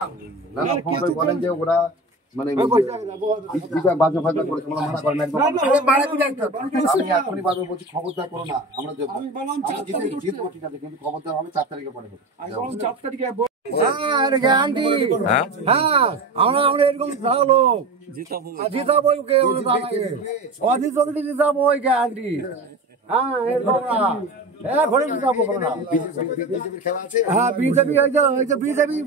নানা ফোন করে বলেন যে ওরা মানে বাজে ফাজা করেছে, মানা করেন একদম। আমি এখনই বারবার বলছি খবরদার করো না, আমরা জিতবো ঠিক আছে, কিন্তু খবরদার হবে 4 তারিখে পরে হবে। আমরা এরকম লোক জিতাবো জিতাবো গ্যারান্টি। হ্যাঁ বিজেপি বিজেপি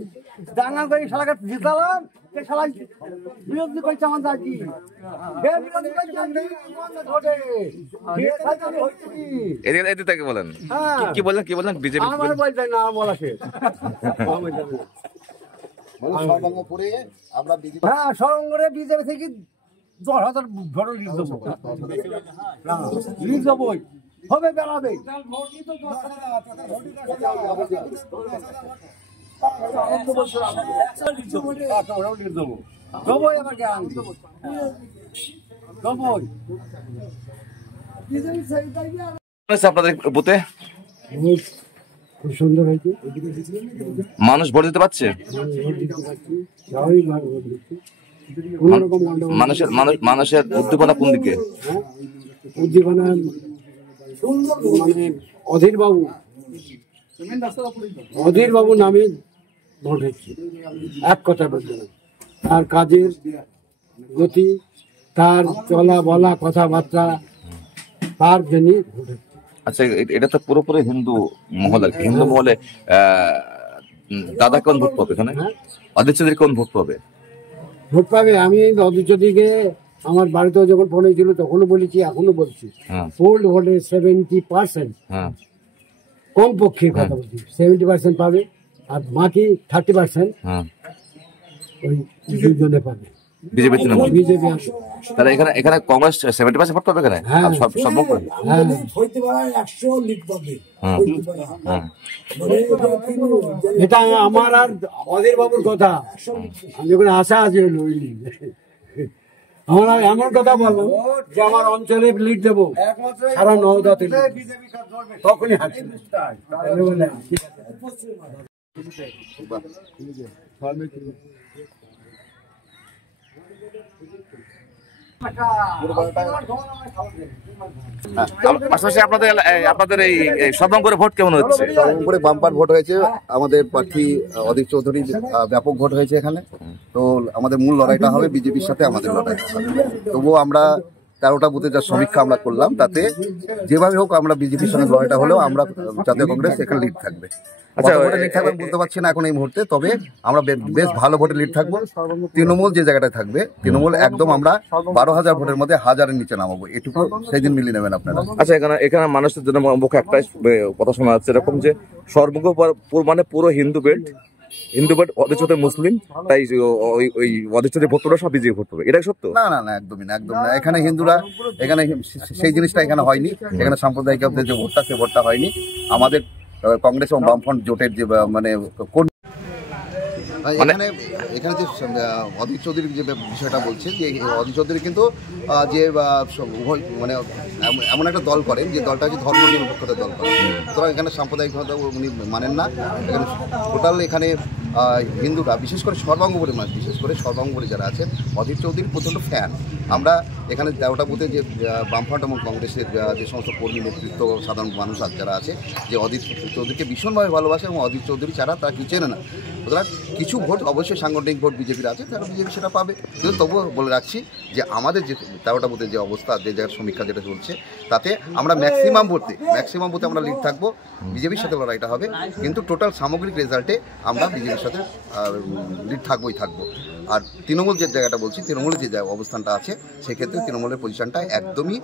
দাঙ্গা করে শালাকে জিতালাম, বিরোধী করছে আমাদের কি বলেন কি বললেন কি বললেন বিজেপি আমার বলতে না বলা শেষ। হ্যাঁ সরঙ্গরে বিজেপি থেকে 10,000 ভোট লিড দেবো, লিড দেবো হবে বেড়াবে। আপনাদের বুথে খুব সুন্দর হয়েছে, মানুষ ভোট দিতে পারছে, মানুষের উদ্দীপনা কোন দিকে? উদ্দীপনা মানে অধীর বাবু নামে ভোট হচ্ছে, এক কথা বলতে না, তার কাজের গতি, তার চলা বলা কথাবার্তা, তার জন্য ভোট হচ্ছে। আচ্ছা এটা তো পুরোপুরি হিন্দু মহল আর কি, হিন্দু মহলে দাদা কোন ভোট পাবে এখানে? অধীর চৌধুরী কোন ভোট পাবে? ভোট পাবে আমি অধীর চৌধুরীকে আমার বাড়িতে যখন ফোন হয়েছিল তখনও বলেছি, এখনো বলছি, ফুল ভোটে 70% কম পক্ষে কথা বলছি, 70% পাবে, আর বাকি 30% ওই দুজনে পাবে বিজেপি বিজেপি। তাহলে এখানে কংগ্রেস 70% ভোট পাবে এখানে, এটা আমার আর অধীর বাবুর কথা, আমি যখন আশা আছে আমরা এমন কথা বলবো যে আমার অঞ্চলে লিড দেবো সারা নওদাতে, তখনই হাঁটছে। পাশাপাশি আপনাদের এই সর্বাঙ্গরে ভোট কেমন হচ্ছে? সর্বাঙ্গরে বাম্পার ভোট হয়েছে, আমাদের প্রার্থী অধীর চৌধুরী ব্যাপক ভোট হয়েছে এখানে। তো আমাদের মূল লড়াইটা হবে বিজেপির সাথে, আমাদের লড়াই। তবুও আমরা 13টা বুথে যা সমীক্ষা আমরা করলাম তাতে যেভাবে হোক আমরা বিজেপির সঙ্গে লড়াইটা হলেও আমরা জাতীয় কংগ্রেস এখানে লিড থাকবে। আচ্ছা লিড থাকবে বলতে পারছি না এখন এই মুহূর্তে, তবে আমরা বেশ ভালো ভোটে লিড থাকবো। তৃণমূল যে জায়গাটায় থাকবে, তৃণমূল একদম আমরা 12,000 ভোটের মধ্যে 1000-এর নিচে নামাবো, এটুকু সেই দিন মিলিয়ে নেবেন আপনারা। আচ্ছা এখানে মানুষের জন্য মুখে একটাই কথা শোনা যাচ্ছে এরকম যে সর্বঙ্গ মানে পুরো হিন্দু বেল্ট অধীর চৌধুরী মুসলিম, তাই ওই অধীর চৌধুরী ভোট সব বিজেপি ভোট পাবে, এটা সত্য? না না না, একদমই না, একদম না। এখানে হিন্দুরা, এখানে সেই জিনিসটা এখানে হয়নি। এখানে সাম্প্রদায়িক যে ভোটটা, সে ভোটটা হয়নি। আমাদের কংগ্রেস এবং বামফ্রন্ট জোটের যে মানে এখানে যে অধীর চৌধুরীর যে বিষয়টা বলছে, যে অধীর চৌধুরী কিন্তু যে উভয় মানে এমন একটা দল করেন যে দলটা হচ্ছে ধর্ম নিরপেক্ষতার দল করেন, সুতরাং এখানে সাম্প্রদায়িকতা উনি মানেন না। এখানে টোটাল এখানে হিন্দুরা, বিশেষ করে সর্বাঙ্গপুরের মানুষ, বিশেষ করে সর্বাঙ্গপুরে যারা আছেন অধীর চৌধুরীর প্রচণ্ড ফ্যান। আমরা এখানে 13টা বুথে যে বামফ্রন্ট এবং কংগ্রেসের যে সমস্ত কর্মী, নেতৃত্ব, সাধারণ মানুষ যারা আছে, যে অধীর চৌধুরীকে ভীষণভাবে ভালোবাসে এবং অধীর চৌধুরী ছাড়া তারা কিছু চেনে না। সুতরাং কিছু ভোট অবশ্যই সাংগঠনিক ভোট বিজেপির আছে, তারা বিজেপি সেটা পাবে। কিন্তু তবুও বলে রাখছি যে আমাদের যে 13টা বুথের যে অবস্থা, যে জায়গার সমীক্ষা যেটা চলছে, তাতে আমরা ম্যাক্সিমাম বুথে আমরা লিড থাকবো, বিজেপির সাথে লড়াইটা হবে। কিন্তু টোটাল সামগ্রিক রেজাল্টে আমরা বিজেপির সাথে লিড থাকবোই থাকবো। আর তৃণমূল যে জায়গাটা বলছি, তৃণমূলের যে অবস্থানটা আছে, সেক্ষেত্রে তৃণমূলের পজিশনটা একদমই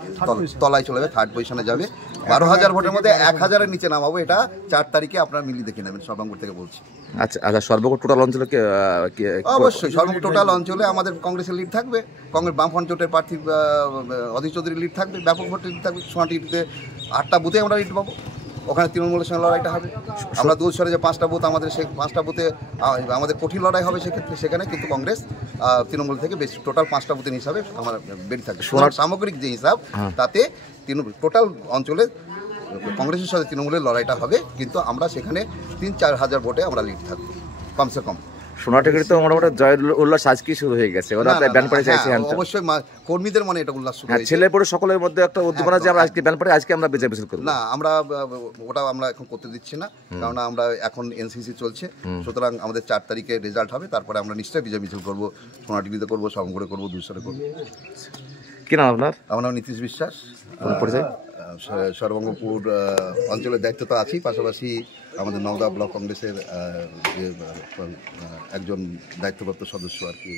তলায় চলে যাবে, 3rd পজিশনে যাবে। 12,000 ভোটের মধ্যে 1000-এর নিচে নামাবো, এটা 4 তারিখে আপনারা মিলিয়ে দেখে নেবেন, সর্বাঙ্গপুর থেকে বলছি। আচ্ছা আচ্ছা, সর্বমোট টোটাল অঞ্চলে অবশ্যই সর্বমোট টোটাল অঞ্চলে আমাদের কংগ্রেসের লিড থাকবে, কংগ্রেস বামফ্রন্ট জোটের প্রার্থী অধীর চৌধুরীর লিড থাকবে, ব্যাপক ভোট লিড থাকবে। সোনাটিতে 8টা বুথে আমরা লিড পাবো, ওখানে তৃণমূলের সঙ্গে লড়াইটা হবে। আমরা দুধসরে যে 5টা বুথ, আমাদের সেই 5টা বুথে আমাদের কঠিন লড়াই হবে সেক্ষেত্রে, সেখানে কিন্তু কংগ্রেস তৃণমূল থেকে বেশি, টোটাল 5টা বুথের হিসাবে আমার বেরিয়ে থাকবে। সোনার সামগ্রিক যে হিসাব, তাতে টোটাল অঞ্চলে কংগ্রেসের সাথে তৃণমূলের লড়াইটা হবে, কিন্তু আমরা সেখানে 3-4 হাজার ভোটে আমরা লিড থাকবো কমসে কম। সোনাটাকে তো মোটামুটি জয় উল্লাস আজকে শুরু হয়ে গেছে, ওরা তাই ব্যান্ড পার্টি চাইছে। হ্যাঁ, অবশ্যই কর্মীদের মানে এটা উল্লাস শুরু হ্যাঁ, হয়েছে। ছেলে পরে সকলের মধ্যে একটা উদ্দীপনা যে আমরা আজকে ব্যান্ড পার্টি, আজকে আমরা বিজয় মিছিল করবো। না, আমরা ওটা আমরা এখন করতে দিচ্ছি না, কারণ আমরা এখন এনসিসি চলছে, সুতরাং আমাদের 4 তারিখে রেজাল্ট হবে, তারপরে আমরা নিশ্চয়ই বিজয় মিছিল করবো, সোনাটিভিতে করবো, সমগড়ে করবো, দুইশরে করবো। কি নাম আপনার? আমার নাম নীতিশ বিশ্বাস, পরিচয়? সর্বঙ্গপুর অঞ্চলের দায়িত্ব তো আছি, পাশাপাশি আমাদের নওদা ব্লক কংগ্রেসের যে একজন দায়িত্বপ্রাপ্ত সদস্য আর কি।